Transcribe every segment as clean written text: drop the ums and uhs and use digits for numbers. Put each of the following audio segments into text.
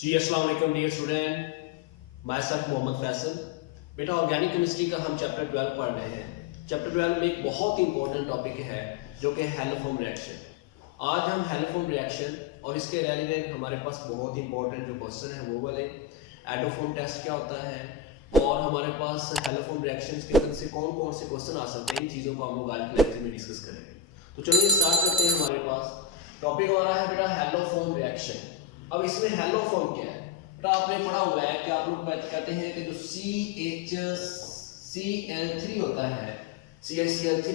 जी अस्सलाम वालेकुम dear student, myself Mohammad Faisal. बेटा ऑर्गेनिक केमिस्ट्री का हम चैप्टर 12 पढ़ रहे हैं। चैप्टर 12 में एक बहुत ही इंपॉर्टेंट टॉपिक है जो कि हेलोफोम रिएक्शन। आज हम हेलोफोम रिएक्शन और इसके रिलेटेड हमारे पास बहुत ही इंपॉर्टेंट जो क्वेश्चन है वो वाले एडोफोम टेस्ट क्या होता है और हमारे पास हेलोफोम रिएक्शंस के अंदर से कौन कौन से क्वेश्चन आ सकते हैं, इन चीज़ों को हम लोग आज की लेक्चर में डिस्कस करेंगे। तो चलिए स्टार्ट करते हैं। हमारे पास टॉपिक हमारा है बेटा हेलोफोम रिएक्शन। अब इसमें हेलोफोम क्या है बेटा, आपने पढ़ा हुआ है कि आप लोग कहते हैं कि जो CHCl3 होता है, CHCl3,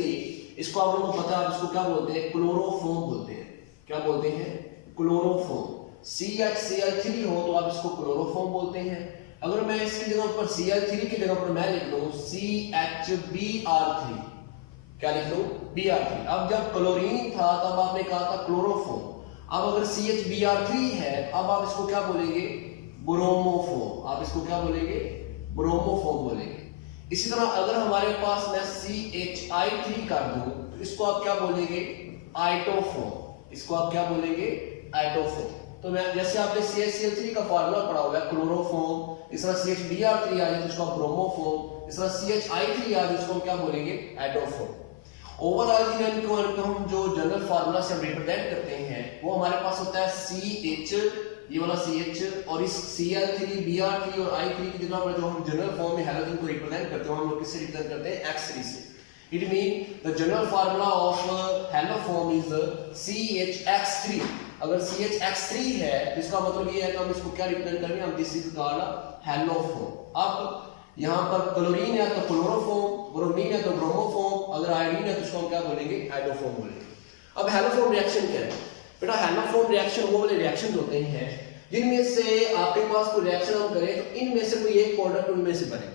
इसको आप लोगों को पता है, आप इसको क्या बोलते हैं, क्लोरोफोम बोलते हैं। क्या बोलते हैं? क्लोरोफोम। CHCl3 हो तो आप इसको क्लोरोफोम बोलते हैं। अगर मैं इसकी जगह पर Cl3 की जगह पर मैं लिख दूं CHBr3, क्या लिख दूं? Br3। अब जब क्लोरीन था तब आपने कहा था क्लोरोफोम। अब अगर CHBr3 है, अब आप इसको क्या बोलेंगे? ब्रोमोफोम। आप इसको क्या बोलेंगे? ब्रोमोफोम बोलेंगे। इसी तरह अगर हमारे पास मैं CHI3 कर दूं तो इसको आप क्या बोलेंगे? आइटोफोम। इसको आप क्या बोलेंगे? आइटोफोम। तो मैं जैसे आपने CHCl3 का फार्मूला पढ़ा हुआ है क्लोरोफोम, इस तरह CHBr3 आ जाए तो इसको आप ब्रोमोफोम, इस तरह CHI3 आ जाए तो इसको हम क्या बोलेंगे? आइटोफोम। ओवरऑल इनको हम जो जनरल फार्मूला से हम रिप्रेजेंट करते हैं वो हमारे पास होता है CH, ये वाला CH, और इस Cl3, Br3 और I3 की जगह पर जो हम जनरल फॉर्म में हैलोजन को रिप्रेजेंट करते हैं हम लोग किससे रिप्रेजेंट करते हैं? X3 से। It mean the general formula of haloform is CHX3। अगर CHX3 है तो इसका मतलब ये है कि हम इसको क्या रिप्रेजेंट करेंगे? हम दिस इज कॉल्ड हेलोफॉर्म। अब यहाँ पर क्लोरीन है तो क्लोरोफॉर्म, ब्रोमीन है तो ब्रोमोफॉर्म, अगर आयोडीन है तो इसको हम क्या बोलेंगे? आइडोफॉर्म बोलेंगे। अब हेलोफॉर्म रिएक्शन क्या है बेटा? हेलोफॉर्म रिएक्शन वो वाले रिएक्शन होते हैं जिनमें से आपके पास कोई रिएक्शन हम करें तो इनमें से कोई एक प्रोडक्ट उनमें से बने।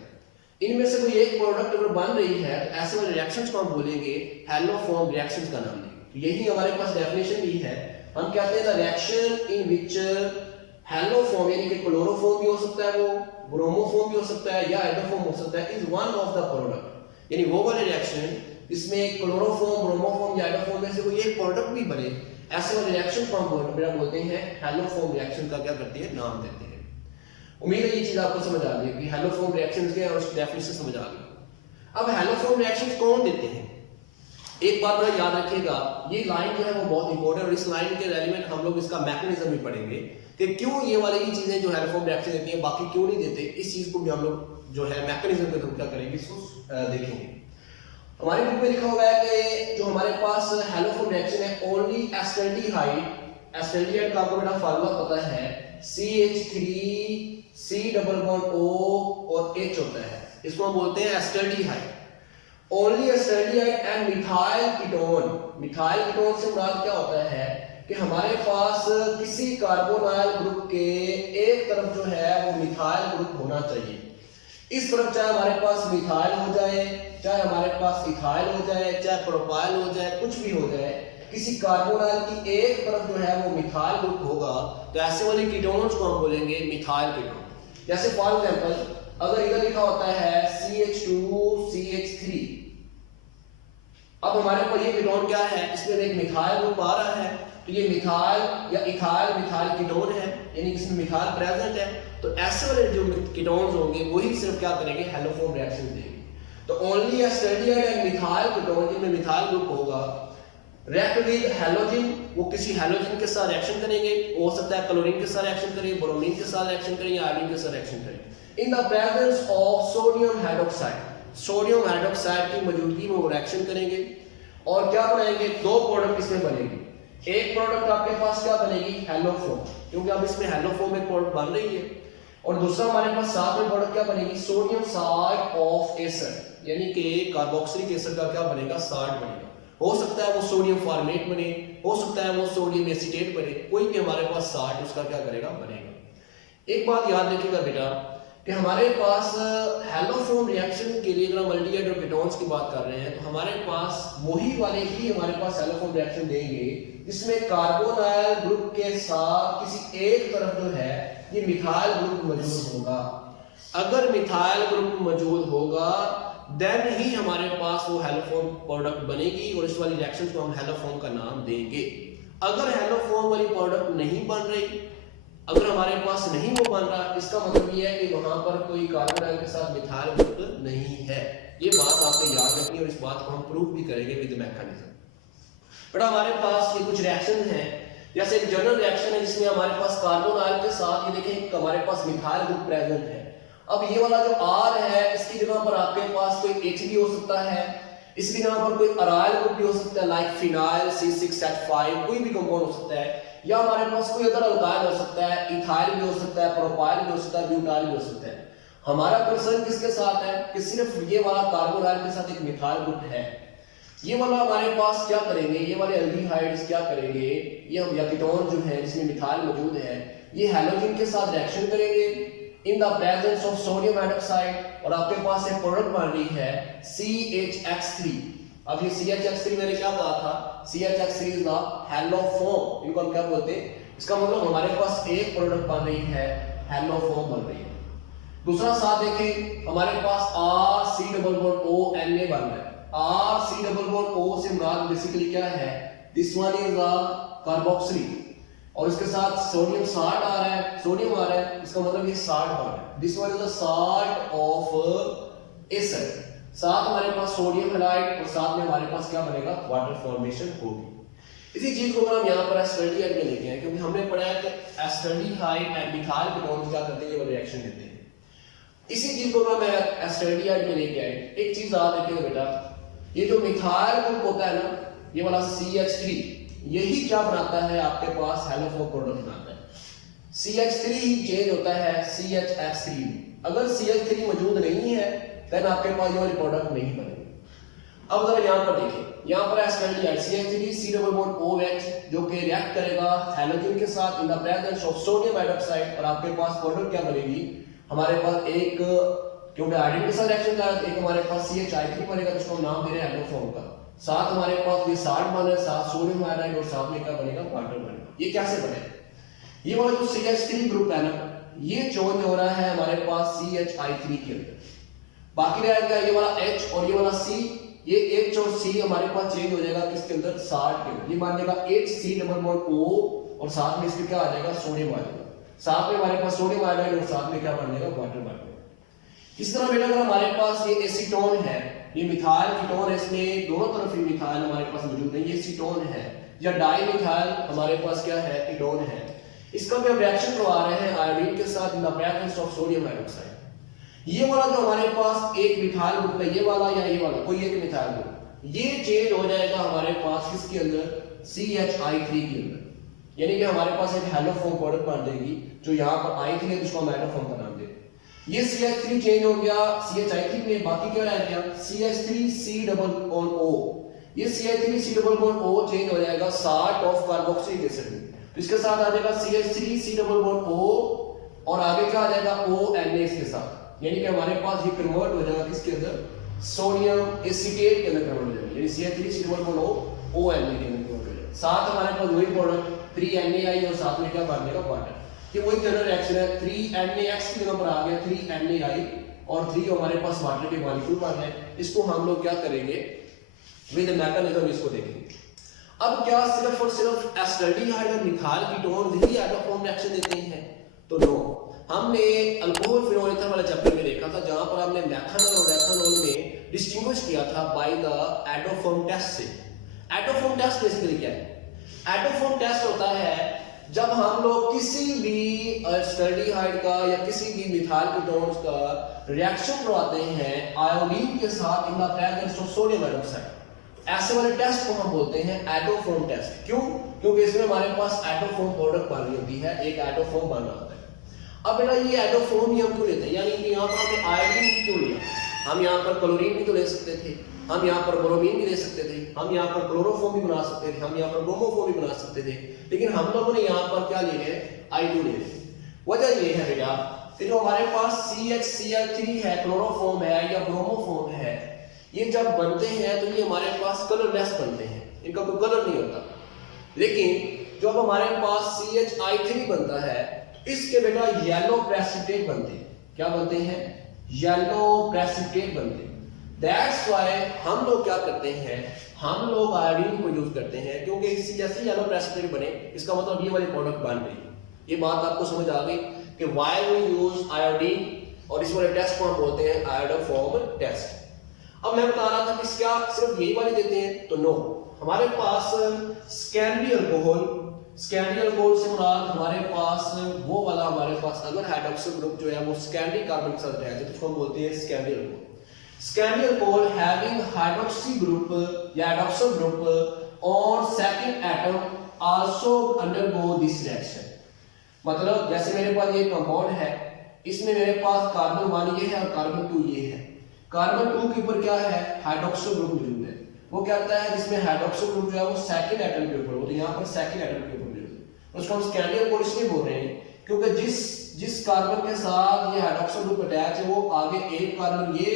इनमें से कोई एक प्रोडक्ट अगर बन रही है तो ऐसे वाले रिएक्शंस को हम बोलेंगे हेलोफॉर्म रिएक्शंस का नाम देंगे। तो यही हमारे पास डेफिनेशन भी है। हम कहते हैं the reaction in which haloform यानी कि क्लोरोफॉर्म भी हो सकता है, वो ब्रोमोफॉर्म भी हो सकता है या आइडोफॉर्म हो सकता है, is one of the product. यानी वो वाले रिएक्शन इसमें क्लोरोफॉर्म, ब्रोमोफॉर्म या आइडोफॉर्म में से कोई एक प्रोडक्ट भी बने, ऐसे वाले रिएक्शन को हम बोलते हैं हेलोफॉर्म रिएक्शन का क्या करते हैं? नाम देते हैं। उम्मीद है ये चीज आपको समझ आ गई कि हेलोफॉर्म रिएक्शंस क्या है और उसकी डेफिनेशन समझ आ गई। अब हेलोफॉर्म रिएक्शंस कौन देते हैं? एक बात बड़ा याद रखिएगा, ये लाइन जो है वो बहुत इंपॉर्टेंट, और इस लाइन के रेलेवेंट हम लोग इसका मैकेनिज्म भी पढ़ेंगे कि क्यों ये वाली ही चीजें जो हेलोफॉर्म रिएक्शन देती हैं बाकी क्यों नहीं देते। इस चीज को भी हम लोग जो है मैकेनिज्म के थ्रू क्या करेंगे, इसको देखेंगे। हमारी बुक में लिखा हुआ है कि जो हमारे पास हेलोफॉर्म रिएक्शन है ओनली एस्टल्डिहाइड, एस्टल्डिहाइड का आपको बेटा फार्मूला पता है CH3 C double bond O और H होता है, इसको हम बोलते हैं acetaldehyde. Only acetaldehyde and methyl ketone. Methyl ketone से मुराद क्या होता है कि हमारे पास किसी कार्बोनाइल ग्रुप के एक तरफ जो है वो मिथाइल ग्रुप होना चाहिए। इस तरफ चाहे हमारे पास मिथाइल हो जाए, चाहे हमारे पास इथाइल हो जाए, चाहे प्रोपाइल हो जाए, कुछ भी हो जाए, किसी कार्बोनाइल की एक तरफ जो है वो मिथाइल ग्रुप होगा तो ऐसे वाले कीटोन्स को हम बोलेंगे मिथाइल कीटोन। जैसे फॉर एग्जांपल अगर इधर लिखा होता है CH2CH3, अब हमारे पास ये कीटोन क्या है, इसमें एक मिथाइल ग्रुप आ रहा है तो ये मिथाइल या इथाइल मिथाइल कीटोन है, यानी इसमें मिथाइल प्रेजेंट है। तो ऐसे वाले जो कीटोन्स होंगे वही सिर्फ क्या करेंगे? हेलोफॉर्म रिएक्शन देंगे। तो only acetaldehyde and methyl ketone जिनमें मिथाइल ग्रुप होगा रिएक्ट विद हैलोजन, वो किसी हैलोजन के साथ रिएक्शन करेंगे, हो सकता है क्लोरीन के साथ रिएक्शन करें, ब्रोमीन के साथ रिएक्शन करें या आयोडीन के साथ रिएक्शन करें। In the presence of sodium hydroxide, sodium hydroxide की मौजूदगी में वो रिएक्शन करेंगे और क्या बनाएंगे? दो प्रोडक्ट इसमें बनेंगे। एक प्रोडक्ट आपके पास क्या बनेगी? हेलोफॉर्म, क्योंकि अब इसमें हेलोफॉर्म एक प्रोडक्ट बन रही है, और दूसरा हमारे पास साथ में प्रोडक्ट क्या बनेगी? सोडियम साल्ट ऑफ एसिड, यानी कि कार्बोक्सिलिक एसिड का क्या बनेगा? साल्ट बनेगा। हो सकता है वो सोडियम फॉर्मेट बने, हो सकता है वो सोडियम एसीटेट बने, कोई भी हमारे पास साल्ट उसका क्या करेगा? बनेगा। एक बात याद रखिएगा बेटा कि हमारे पास हेलोफॉर्म रिएक्शन के लिए अगर हम एल्डिहाइड और कीटोन्स की बात कर रहे हैं तो हमारे पास वही वाले ही हमारे पास हेलोफॉर्म रिएक्शन देंगे जिसमें कार्बोनाइल ग्रुप के साथ किसी एक तरफ जो है ये मिथाइल ग्रुप मौजूद होगा। अगर मिथाइल ग्रुप मौजूद होगा देन ही हमारे पास वो हेलोफॉर्म प्रोडक्ट बनेगी और इस वाली रिएक्शन को हम हेलोफॉर्म का नाम देंगे। अगर हेलोफॉर्म वाली प्रोडक्ट नहीं बन रही, अगर हमारे पास नहीं वो बन रहा, इसका मतलब ये है कि वहां पर कोई कार्बोनाइल के साथ मिथाइल ग्रुप नहीं है। ये बात आपको याद रखनी है और इस बात को हम प्रूव भी करेंगे विद मैकेनिज्म। बट हमारे पास ये कुछ रिएक्शन है, जैसे एक जनरल रिएक्शन है जिसमें हमारे पास कार्बोनाइल के साथ ये देखें हमारे पास मिथाइल ग्रुप प्रेजेंट है। अब ये वाला जो R है इसकी जगह पर आपके पास कोई H भी हो सकता है, इसकी जगह पर कोई अराइल ग्रुप भी हो सकता है, लाइक फिनाइल C6H5, कोई भी कंपाउंड हो सकता है, या हमारे पास कोई अदर अल्काइल हो सकता है, इथाइल भी हो सकता है, प्रोपाइल भी हो सकता है, ब्यूटाइल भी हो सकता है। हमारा कंसर्न किसके साथ है कि सिर्फ ये वाला कार्बोनाइल के साथ एक मिथाइल ग्रुप है। ये वाला हमारे पास क्या करेंगे, ये वाले एल्डिहाइड्स क्या करेंगे, ये या कीटोन जो है जिसमें मिथाइल मौजूद है, ये हैलोजन के साथ रिएक्शन करेंगे in the presence of sodium hydroxide और आपके पास एक प्रोडक्ट बन रही है CHX3। अब ये CHX3 मैंने क्या कहा था, CHX3 इज द हैलोफॉर्म, इनको हम क्या बोलते हैं, इसका मतलब हमारे पास एक प्रोडक्ट बन रही है, हैलोफॉर्म बन रही है। दूसरा साथ देखें हमारे पास RC≡ONA बन रहा है। RC≡O से मुराद बेसिकली क्या है, this one is the carboxylic और इसके साथ सोडियम साल्ट आ रहा है, सोडियम आ रहा है, इसका मतलब ये साल्ट बन रहा है। This one is the salt of acid, साथ हमारे पास सोडियम हैलाइड और साथ में हमारे पास क्या बनेगा, वाटर फॉर्मेशन होगी। इसी चीज को हम यहाँ पर एस्टल्डिहाइड में लेके आए, क्योंकि हमने पढ़ा है कि एस्टल्डिहाइड एंड मिथाइल कीटोन्स क्या करते हैं, ये रिएक्शन देते हैं। इसी चीज को मैं एस्टल्डिहाइड में लेके आए। एक चीज याद रखिएगा बेटा, ये जो मिथाइल ग्रुप होता है ना, ये वाला CH3, यही क्या बनाता है आपके पास हैलोफॉर्म प्रोडक्ट बनाता है। CH3 ही चेंज होता है CHX3 में। अगर CH3 मौजूद नहीं है देन आपके पास ये वाली प्रोडक्ट नहीं बनेगी। अब जरा यहाँ पर देखिए, यहाँ पर एस्टल्डिहाइड CH3C≡OH जो कि रिएक्ट करेगा हैलोजन के साथ in the presence of sodium hydroxide और आपके पास प्रोडक्ट क्या बनेगी, हमारे पास एक, क्योंकि आयोडीन के साथ रिएक्शन कर रहा है, एक हमारे पास CH3 बनेगा जिसको हम नाम दे रहे हैं हैलोफॉर्म का, साथ हमारे पास ये साल्ट बन रहा है, साथ सोडियम आयोडाइड और साथ में क्या बनेगा, वाटर बनेगा। ये कैसे बनेगा, ये वाला जो CH3 ग्रुप है ना, ये चेंज हो रहा है हमारे पास CHI3 के अंदर, बाकी रह गया ये वाला H और ये वाला C, ये H और C हमारे पास चेंज हो जाएगा किसके अंदर, साल्ट के अंदर। ये मान लेगा HC≡O और साथ में इसके क्या आ जाएगा, सोडियम आ जाएगा, साथ में हमारे पास सोडियम आयोडाइड और साथ में क्या बन जाएगा, वाटर बन जाएगा। इस तरह बेटा अगर हमारे पास ये एसीटोन है, ये मिथाइल कीटोन है, इसमें दोनों तरफ ही मिथाइल हमारे पास मौजूद है, ये एसीटोन है, या डाइमिथाइल हमारे पास क्या है, कीटोन है, इसका भी हम रिएक्शन करवा रहे हैं आयोडीन के साथ in the presence of sodium hydroxide. ये वाला जो हमारे पास एक मिथाइल ग्रुप है, ये वाला या ये वाला कोई एक मिथाइल ग्रुप, ये चेंज हो जाएगा हमारे पास किसके अंदर, CHI3 के अंदर, यानी कि हमारे पास एक हैलोफॉर्म प्रोडक्ट बन जाएगी जो यहाँ पर I3 है जिसको हम हैलोफॉर्म का नाम देते हैं। ये CH3 चेंज हो गया CHI3 में, बाकी क्या रह गया CH3C≡O, ये CH3C≡O चेंज हो जाएगा साल्ट ऑफ कार्बोक्सिलिक एसिड में, तो इसके साथ आ जाएगा CH3C≡O और आगे क्या आ जाएगा ONA इसके साथ, यानी कि हमारे पास ये कन्वर्ट हो जाएगा किसके अंदर, सोडियम एसीटेट के अंदर कन्वर्ट हो जाएगा, यानी CH3C≡O ONA के अंदर कन्वर्ट हो जाएगा, साथ हमारे पास वही प्रोडक्ट 3NaI और साथ में क्या बन जाएगा, वाटर। ये वही जनरल रिएक्शन है, 3NaX की जगह पर आ गया 3NaI और 3 हमारे पास वाटर के मॉलिक्यूल बन रहे हैं। इसको हम लोग क्या करेंगे, विद मैकेनिज्म इसको देखेंगे। अब क्या सिर्फ और सिर्फ एस्टल्डिहाइड और मिथाइल कीटोन ही हैलोफॉर्म रिएक्शन देते हैं, तो नो, हमने अल्कोहल फिनोल ईथर वाले चैप्टर में देखा था जहां पर हमने मेथनॉल और एथनॉल में डिस्टिंग्विश किया था बाय द एटोफॉर्म टेस्ट से। एटोफॉर्म टेस्ट बेसिकली क्या है, एटोफॉर्म टेस्ट होता है जब हम लोग किसी भी एस्टल्डिहाइड का या किसी भी मिथाइल कीटोन्स का रिएक्शन करवाते हैं आयोडीन के साथ in the presence of sodium hydroxide, ऐसे वाले टेस्ट को हम बोलते हैं एटोफॉर्म टेस्ट। क्यों, क्योंकि इसमें हमारे पास एटोफॉर्म प्रोडक्ट बन रही होती है, एक एटोफॉर्म बन रहा होता है। अब बेटा ये एटोफॉर्म ही हम क्यों लेते हैं, यानी कि यहाँ पर हमने आयोडीन क्यों लिया, हम यहाँ पर क्लोरीन भी तो ले सकते थे, हम यहाँ पर ब्रोमीन भी ले सकते थे, हम यहाँ पर क्लोरोफॉर्म भी बना सकते थे, हम यहाँ पर ब्रोमोफॉर्म भी बना सकते थे, लेकिन हम लोगों ने यहाँ पर क्या ले लिया, I2 ले लिया। वजह ये है बेटा कि जो हमारे पास CHCl3 है, क्लोरोफॉर्म है या ब्रोमोफॉर्म है, ये जब बनते हैं तो ये हमारे पास कलरलेस बनते हैं, इनका कोई कलर नहीं होता। लेकिन जब हमारे पास CHI3 बनता है, इसके बेटा येलो प्रेसिपिटेट बनते हैं। क्या बनते हैं, येलो प्रेसिपिटेट बनते हैं। दैट्स व्हाई हम लोग क्या करते हैं, हम लोग आयोडीन को यूज करते हैं, क्योंकि इसी जैसे येलो प्रेसिपिटेट बने, इसका मतलब ये वाली प्रोडक्ट बन रही है, ये बात आपको समझ आ गई कि व्हाई वी यूज आयोडीन, और इस वाले टेस्ट को हम बोलते हैं आयोडोफॉर्म टेस्ट। अब मैं बता रहा था कि क्या सिर्फ यही वाले देते हैं, तो नो, हमारे पास स्कैंडी अल्कोहल से मुराद हमारे पास वो वाला, हमारे पास अगर हाइड्रोक्सिल ग्रुप जो है वो स्कैंडी कार्बन के साथ रहता है तो उसको हम बोलते हैं secondary alcohol. Secondary alcohol having hydroxy group या hydroxyl group on second atom also undergo this reaction. मतलब जैसे मेरे पास ये कंपाउंड है, इसमें मेरे पास कार्बन 1 ये है और कार्बन 2 ये है। कार्बन 2 के ऊपर क्या है, हाइड्रोक्सिल ग्रुप मौजूद है। वो कहता है जिसमें हाइड्रोक्सिल ग्रुप जो है वो सेकंड एटम के ऊपर हो, तो यहाँ पर सेकंड एटम के ऊपर मौजूद है। उसको हम स्कैंडी अल्कोहल इसलिए बोल रहे हैं क्योंकि जिस कार्बन के साथ ये हाइड्रोक्सिल ग्रुप अटैच है वो आगे एक कार्बन ये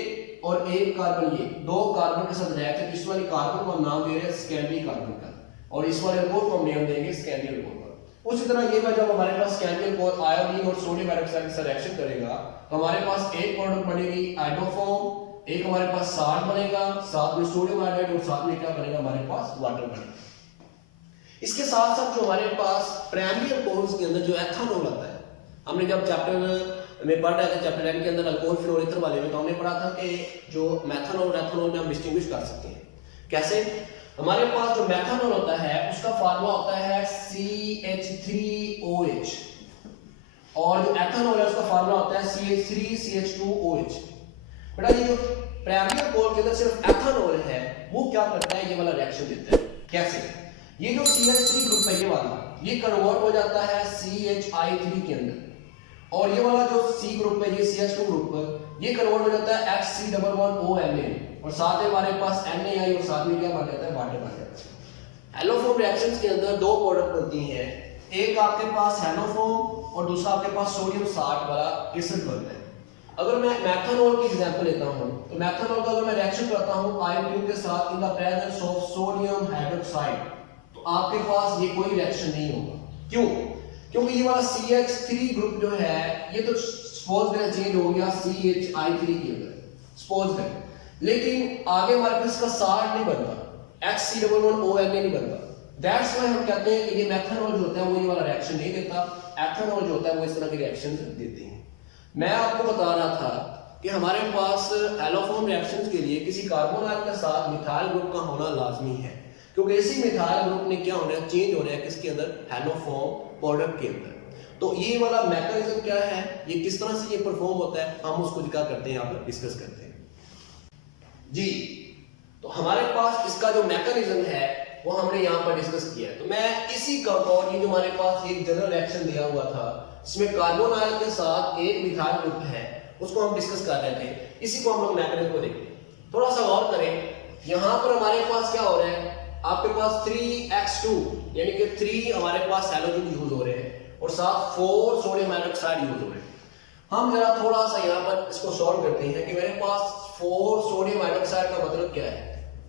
और एक कार्बन ये, दो कार्बन के साथ अटैच है। इस वाली कार्बन को हम नाम दे रहे हैं स्कैंडी कार्बन का, और इस वाले अल्कोहल को हम नाम देंगे स्कैंडी अल्कोहल का। उसी तरह ये जब हमारे पास स्कैंडी अल्कोहल आयोडीन और सोडियम हाइड्रोक्साइड के साथ रिएक्शन करेगा तो हमारे पास एक प्रोडक्ट बनेगी आयोडोफॉर्म, एक हमारे पास साल्ट बनेगा, साथ में सोडियम आयोडाइड, और साथ में क्या बनेगा, हमारे पास वाटर बनेगा। इसके साथ साथ जो हमारे पास प्राइमरी अल्कोहल्स के अंदर जो एथेनॉल आता है, हमने जब चैप्टर में पढ़ रहे थे चैप्टर 9 के अंदर अल्कोहल फिनोल ईथर वाले में, तो हमने पढ़ा था कि जो मेथनॉल और एथेनॉल में हम डिस्टिंग्विश कर सकते हैं। कैसे? हमारे पास जो मेथनॉल होता है उसका फार्मूला होता है CH3OH, और जो एथेनॉल है उसका फार्मूला होता है CH3CH2OH। बेटा ये जो प्राइमरी अल्कोहल के अंदर सिर्फ एथेनॉल है वो क्या करता है, ये वाला रिएक्शन देता है। कैसे? ये जो CH3 ग्रुप है ये वाला, ये कन्वर्ट हो जाता है CHI3 के अंदर, और ये वाला जो C ग्रुप है ये CH2 ग्रुप ये कन्वर्ट हो जाता है HC11ONA, और साथ में हमारे पास NaI और साथ में क्या बन जाता है, वाटर बन जाता है। हेलोफॉर्म रिएक्शंस के अंदर दो प्रोडक्ट बनती हैं, एक आपके पास हेलोफॉर्म और दूसरा आपके पास सोडियम साल्ट वाला एसिड बनता है। अगर मैं मेथनॉल की एग्जांपल लेता हूं तो मेथनॉल का अगर मैं रिएक्शन करता हूं आयोडीन के साथ in the presence of sodium hydroxide, तो आपके पास ये कोई रिएक्शन नहीं होगा। क्यों? क्योंकि ये वाला CH3 ग्रुप जो है ये तो सपोज करें चेंज हो गया CHI3 के अंदर, सपोज करें, लेकिन आगे हमारे पास इसका साल्ट नहीं बनता, HC11ONA नहीं बनता। दैट्स व्हाई हम कहते हैं कि ये मेथनॉल जो होता है वो ये वाला रिएक्शन नहीं देता, एथेनॉल जो होता है वो इस तरह के रिएक्शन देते हैं। मैं आपको बता रहा था कि हमारे पास एलोफॉर्म रिएक्शंस के लिए किसी कार्बोनाइल के साथ मिथाइल ग्रुप का होना लाजमी है, क्योंकि इसी मिथाइल ग्रुप ने क्या होना है, चेंज होना है किसके अंदर, एलोफॉर्म प्रोडक्ट के अंदर। तो ये वाला मैकेनिज्म क्या है, ये किस तरह से ये परफॉर्म होता है, हम उसको क्या करते हैं यहाँ पर डिस्कस करते हैं जी। तो हमारे पास इसका जो मैकेनिज्म है वो हमने यहाँ पर डिस्कस किया है। तो मैं इसी कंपाउंड, ये जो हमारे पास एक जनरल रिएक्शन दिया हुआ था इसमें कार्बोनाइल के साथ एक मिथाइल ग्रुप है, उसको हम डिस्कस कर रहे थे, इसी को हम लोग मैकेनिज्म को देखते। थोड़ा सा गौर करें, यहाँ पर हमारे पास क्या हो रहा है, आपके पास 3x2 यानी कि 3 हमारे पास हैलोजन यूज हो रहे हैं और साथ 4 सोडियम हाइड्रोक्साइड यूज हो रहे हैं। हम जरा थोड़ा सा यहाँ पर इसको सॉल्व करते हैं कि मेरे पास 4 सोडियम हाइड्रोक्साइड का मतलब क्या है।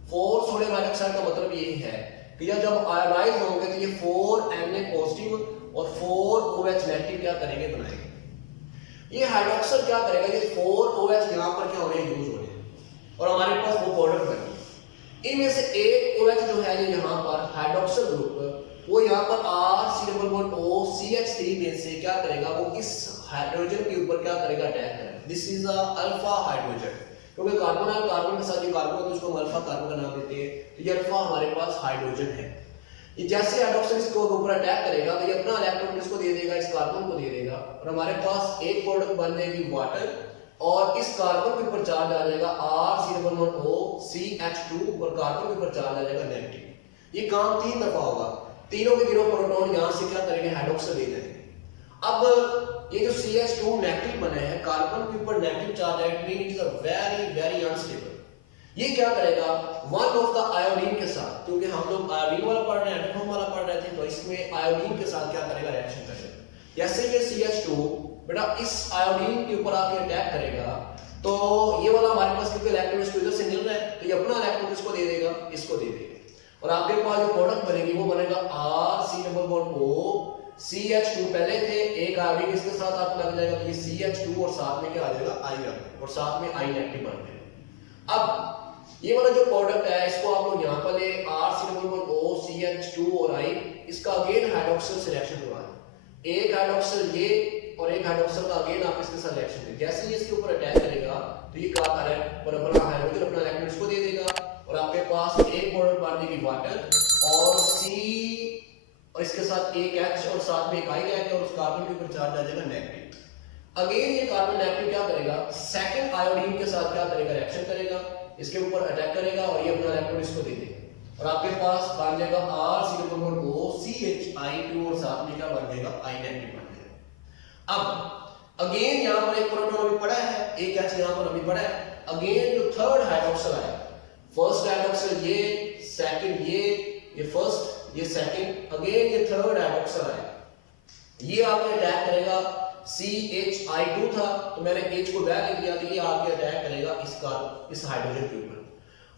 4 सोडियम हाइड्रोक्साइड का मतलब ये है कि जब आयोनाइज होंगे तो ये 4Na पॉजिटिव और 4OH नेगेटिव क्या करेंगे, बनाएंगे। ये हाइड्रोक्साइड क्या करेगा, ये 4OH यहाँ पर क्या हो रहे हैं, यूज हो रहे हैं, और हमारे पास वो प्रोडक्ट बनेगी। इनमें से एक OH जो है ये यहाँ पर हाइड्रोक्साइड ग्रुप, वो यहाँ पर RC11O CH3 में से क्या करेगा, वो इस हाइड्रोजन के ऊपर क्या करेगा, अटैक करेगा। This is a alpha hydrogen, क्योंकि कार्बोनाइल कार्बन के साथ जो कार्बन होता है उसको हम अल्फा कार्बन का नाम देते हैं। तो ये अल्फा हमारे पास हाइड्रोजन है। ये जैसे हाइड्रोक्साइड इसको ऊपर अटैक करेगा तो ये अपना इलेक्ट्रॉन किसको दे देगा, इस कार्बन को दे देगा, और हमारे पास एक प्रोडक्ट बन जाएगी वाटर, और इस कार्बन के ऊपर चार्ज आ जाएगा RC11O CH2 और कार्बन के ऊपर चार्ज आ जाएगा नेगेटिव। ये काम 3 दफा होगा, तीनों के तीनों प्रोटॉन यहां से क्या करेंगे, हाइड्रोक्साइड ले जाएंगे। अब ये जो CH2 नेगेटिव बने हैं, कार्बन के ऊपर नेगेटिव चार्ज है, it mean it is a very very unstable. ये क्या करेगा, वन ऑफ द आयोडीन के साथ, क्योंकि हम लोग आयोडीन वाला पढ़ रहे हैं, एटम वाला पढ़ रहे थे, तो इसमें आयोडीन के साथ क्या करेगा, रिएक्शन करेगा। जैसे ये CH2 बेटा इस आयोडीन के ऊपर आके अटैक करेगा तो ये वाला हमारे पास क्योंकि इलेक्ट्रॉन इसको इधर से मिल रहा है तो ये अपना इलेक्ट्रॉन किसको दे देगा, इसको दे देगा, और आपके पास जो प्रोडक्ट बनेगी वो बनेगा RC11O CH2 पहले थे, एक आयोडीन इसके साथ आप लग जाएगा तो ये CH2 और साथ में क्या आ जाएगा, I और साथ में I नेगेटिव बन जाएगा। अब ये वाला जो प्रोडक्ट है इसको आप लोग यहाँ पर ले RC11O CH2 और I, इसका अगेन हाइड्रोक्सिल से रिएक्शन करवाना। एक हाइड्रोक्सिल ये और एक हाइड्रोक्सिल का अगेन आप इसके साथ रिएक्शन करें, जैसे ही इसके ऊपर अटैक करेगा तो ये क्या कर रहा है और अपना हाइड्रोजन अपना इलेक्ट्रॉन इसको दे देगा और आपके पास एक प्रोडक्ट बन जाएगी वाटर और सी और इसके साथ एक H और साथ में एक I रहेगा और उस कार्बन के ऊपर चार्ज आ जाएगा नेगेटिव। अगेन ये कार्बन नेगेटिव क्या करेगा, सेकंड आयोडीन के साथ क्या करेगा, रिएक्शन करेगा, इसके ऊपर अटैक करेगा और ये अपना इलेक्ट्रॉन इसको दे देगा और आपके पास बन जाएगा RCO2 और साथ में क्या बन जाएगा I नेगेटिव बन जाएगा। अब अगेन यहां पर एक प्रोटॉन अभी पड़ा है, एक H यहां पर अभी पड़ा है, अगेन जो थर्ड हाइड्रोक्सिल आया, फर्स्ट हाइड्रोक्सिल ये, सेकंड ये फर्स्ट ये सेकंड, अगेन ये थर्ड हाइड्रोक्सिल आया, ये आके अटैक करेगा CHI2 था तो मैंने H को बैक लिख दिया, तो ये आके अटैक करेगा इस हाइड्रोजन के ऊपर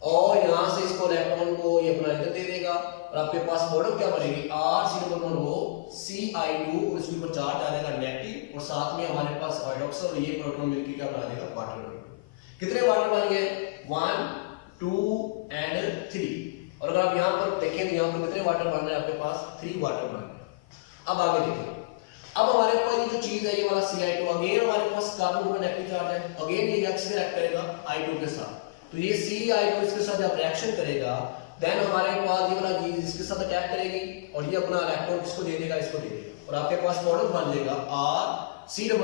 और यहां से इसको इलेक्ट्रॉन को ये अपना इधर दे देगा और आपके पास प्रोडक्ट क्या बनेगी RCO2 और इसके ऊपर चार्ज आ जाएगा नेगेटिव और साथ में हमारे पास हाइड्रोक्सिल और ये प्रोटॉन मिलकर क्या बना देगा वाटर। कितने वाटर बन गए 1 2 एंड 3 और अगर आप यहां पर देखें तो यहां पर कितने वाटर बन रहे हैं आपके पास 3 वाटर बन रहे। अब आगे देखिए, अब हमारे पास ये जो चीज है ये वाला Ci2 अगेन हमारे पास कार्बन पर नेगेटिव चार्ज है, अगेन ये एक्स रिएक्ट करेगा I2 के साथ, तो ये Ci2 इसके साथ जब रिएक्शन करेगा देन हमारे पास ये वाला चीज इसके साथ अटैक करेगी और ये अपना इलेक्ट्रॉन किसको दे देगा, इसको दे देगा और आपके पास प्रोडक्ट बन जाएगा RC+O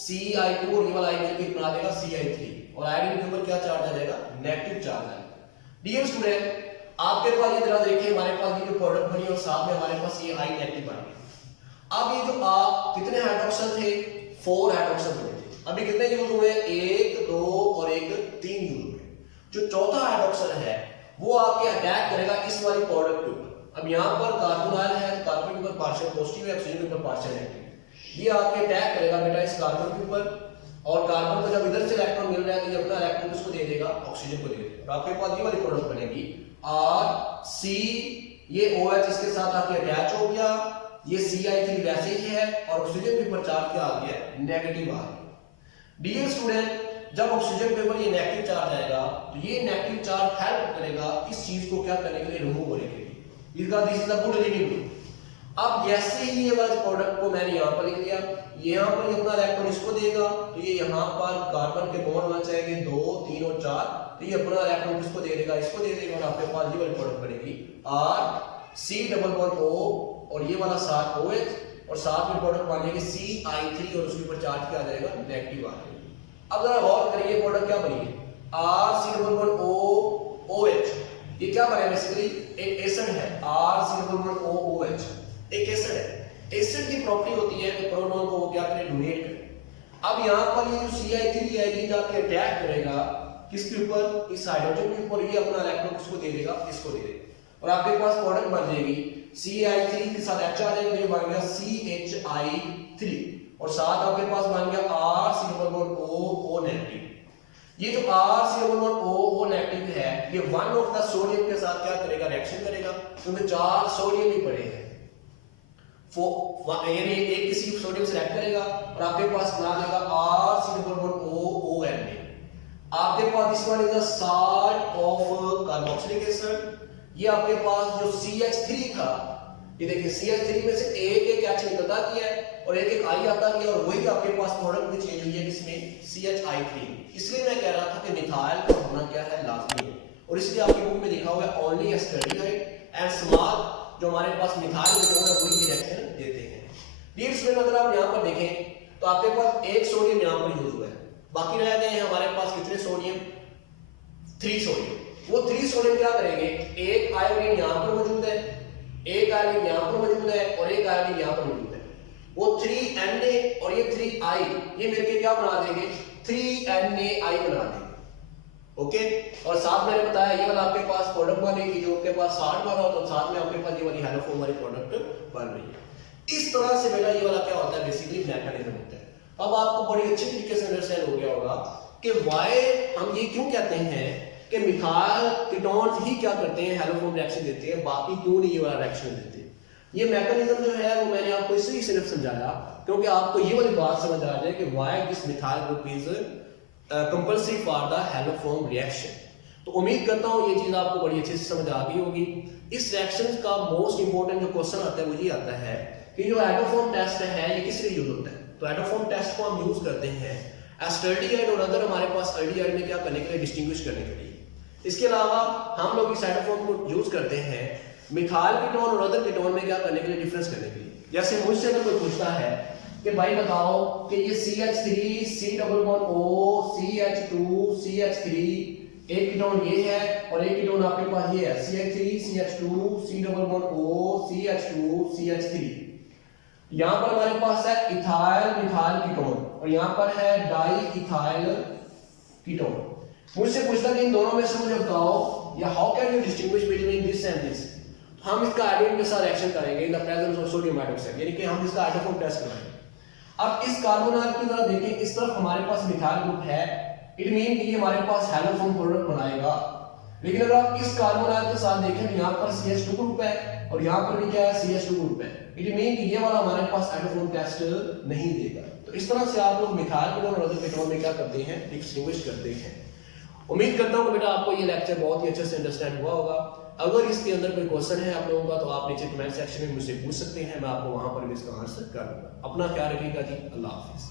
Ci2 और ये वाला I मिलकर बना देगा Ci3 और आयोडीन के ऊपर क्या चार्ज आ जाएगा, नेगेटिव चार्ज आएगा। डियर स्टूडेंट आपके पास ये तरह देखिए हमारे पास ये जो प्रोडक्ट बनी और साथ में हमारे पास ये I नेगेटिव बन गया। अब ये जो आप कितने हाइड्रोक्सिल थे 4 हाइड्रोक्सिल बने थे, अभी कितने यूज हुए 1 2 और 1 3 यूज हुए। जो चौथा हाइड्रोक्सिल है वो आके अटैक करेगा इस वाली प्रोडक्ट के ऊपर। अब यहाँ पर कार्बन आयल है, कार्बन के ऊपर पार्शियल पॉजिटिव है, ऑक्सीजन के ऊपर पार्शियल नेगेटिव, ये आके अटैक करेगा बेटा इस कार्बन के ऊपर और कार्बन को जब इधर से इलेक्ट्रॉन मिल रहा है तो ये अपना इलेक्ट्रॉन उसको दे देगा, ऑक्सीजन को दे देगा और आपके पास ये वाली प्रोडक्ट बनेगी RC, ये OH इसके साथ आके अटैच हो गया, ये Ci3 वैसे ही है और ऑक्सीजन के ऊपर चार्ज क्या आ गया, नेगेटिव आ गया। डियर स्टूडेंट जब ऑक्सीजन के ऊपर ये नेगेटिव चार्ज आएगा तो ये नेगेटिव चार्ज हेल्प करेगा इस चीज को क्या करने के लिए, रिमूव होने के लिए, इसका this is a good leaving group. अब जैसे ही ये वाला प्रोडक्ट को मैंने यहाँ पर लिख दिया, यहाँ पर ये अपना इलेक्ट्रॉन इसको देगा तो ये यहाँ पर कार्बन के बॉन्ड होना चाहिए 2 3 और 4, तो ये अपना इलेक्ट्रॉन किसको दे देगा, इसको दे देगा और आपके पास ये वाली प्रोडक्ट बनेगी RC+O और ये वाला साथ OH और साथ में प्रोडक्ट बन जाएगी Ci3 और उसके ऊपर चार्ज क्या आ जाएगा, नेगेटिव आ जाएगा। अब जरा गौर करिए प्रोडक्ट क्या बनी, RC+O OH, ये क्या बना है बेसिकली एक एसिड है, RC+O OH एक एसिड है। एसिड की प्रॉपर्टी होती है कि प्रोटॉन को वो क्या करे, डोनेट करे। अब यहाँ पर ये जो Ci3 है ये जाके अटैक करेगा किसके ऊपर, इस हाइड्रोजन के ऊपर, ये अपना इलेक्ट्रॉन किसको दे देगा, इसको दे देगा और आपके पास प्रोडक्ट बन जाएगी Ci3 के साथ H आ जाएगा, ये बन गया CHI3 और साथ आपके पास बन गया RC+O नेगेटिव। ये जो RC+O नेगेटिव है ये 1 ऑफ द सोडियम के साथ क्या करेगा, रिएक्शन करेगा, क्योंकि 4 सोडियम ही पड़े हैं, यानी एक किसी सोडियम से रिएक्ट करेगा और आपके पास बना देगा RC+O Na। आपके पास this one is the salt of carboxylic acid. ये आपके पास जो CH3 था, ये देखिए CH3 में से एक H निकलता गया है और एक I आता गया और वही आपके पास प्रोडक्ट भी चेंज हुई है किसमें, CHI3। इसलिए मैं कह रहा था कि मिथाइल का होना क्या है, लाजमी है और इसलिए आपकी बुक में लिखा हुआ है ओनली एस्टर्डिहाइड एंड स्मॉल, जो हमारे पास मिथाइल लिखे हुए हैं वही रिएक्शन देते हैं। डियर स्टूडेंट अगर आप यहाँ पर देखें तो आपके पास एक सोडियम यहाँ पर यूज हुआ है, बाकी रह गए हैं हमारे पास कितने सोडियम, 3 सोडियम। वो 3 सोडियम क्या करेंगे, एक आयोडीन यहाँ पर मौजूद है, एक आयोडीन यहाँ पर मौजूद है और एक आयोडीन यहाँ पर मौजूद है, वो 3Na और ये 3I ये मिलके क्या बना देंगे, 3NaI बना देंगे। ओके और साथ मैंने बताया ये वाला आपके पास प्रोडक्ट बनेगी जो आपके पास 60 बना हो तो साथ में आपके पास ये वाली हेलोफोम वाली प्रोडक्ट बन रही है। इस तरह से बेटा ये वाला क्या होता है, बेसिकली मैकेनिज्म होता है। अब आपको बड़ी अच्छी तरीके से अंडरस्टैंड हो गया होगा कि व्हाई हम ये क्यों कहते हैं कि मिथाइल कीटोन्स ही क्या करते हैं, हेलोफोम रिएक्शन देते हैं, बाकी क्यों नहीं ये वाला रिएक्शन देते। ये मैकेनिज्म जो है वो मैंने आपको इसलिए सिर्फ समझाया क्योंकि आपको ये वाली बात समझ आ जाए कि why this methyl group is compulsory for the haloform reaction. तो उम्मीद करता हूँ ये चीज आपको बड़ी अच्छे से समझ आ गई होगी। इस रिएक्शन का मोस्ट इंपोर्टेंट जो क्वेश्चन आता है वो ये आता है कि जो एटोफॉर्म टेस्ट है ये किस लिए यूज होता है। तो एटोफॉर्म टेस्ट को हम यूज करते हैं एस्टर्डियाइड और अदर हमारे पास अर्डियाइड में क्या करने के लिए, डिस्टिंग्विश करने के लिए। इसके अलावा हम लोग इस एटोफॉर्म को यूज करते हैं मिथाइल कीटोन और अदर कीटोन में क्या करने के लिए, डिफरेंस करने के लिए। जैसे मुझसे अगर कोई पूछता है कि भाई बताओ कि ये CH3 C double bond O CH2 CH3 एक कीटोन ये है और एक कीटोन आपके पास ये है CH3 CH2 C double bond O CH2 CH3। यहाँ पर हमारे पास है इथाइल मिथाइल कीटोन और यहाँ पर है डाई इथाइल कीटोन। मुझसे पूछता कि इन दोनों में से मुझे बताओ या how can you distinguish between this and this. हम इसका एडिन के साथ रिएक्शन करेंगे in the presence of sodium hydroxide, यानी कि हम इसका एटोफॉर्म टेस्ट करेंगे। अब इस कार्बोनाइल की तरह देखें, इस तरफ हमारे पास मिथाइल ग्रुप है, इट मीन कि ये हमारे पास हैलोफॉर्म प्रोडक्ट बनाएगा। लेकिन अगर आप इस कार्बोनाइल के साथ देखें तो यहाँ पर CH2 ग्रुप है और यहाँ पर भी क्या है, CH2 ग्रुप है। इट मीन कि ये वाला हमारे पास एटोफॉर्म टेस्ट नहीं देगा। तो इस तरह से आप लोग मिथाइल कीटोन और अदर कीटोन में क्या करते हैं, डिस्टिंग्विश करते हैं। उम्मीद करता हूँ कि बेटा आपको ये लेक्चर बहुत ही अच्छे से अंडरस्टैंड हुआ होगा। अगर इसके अंदर कोई क्वेश्चन है आप लोगों का तो आप नीचे कमेंट सेक्शन में मुझसे पूछ सकते हैं, मैं आपको वहां पर भी इसका आंसर कर दूंगा। अपना ख्याल रखिएगा जी, अल्लाह हाफिज।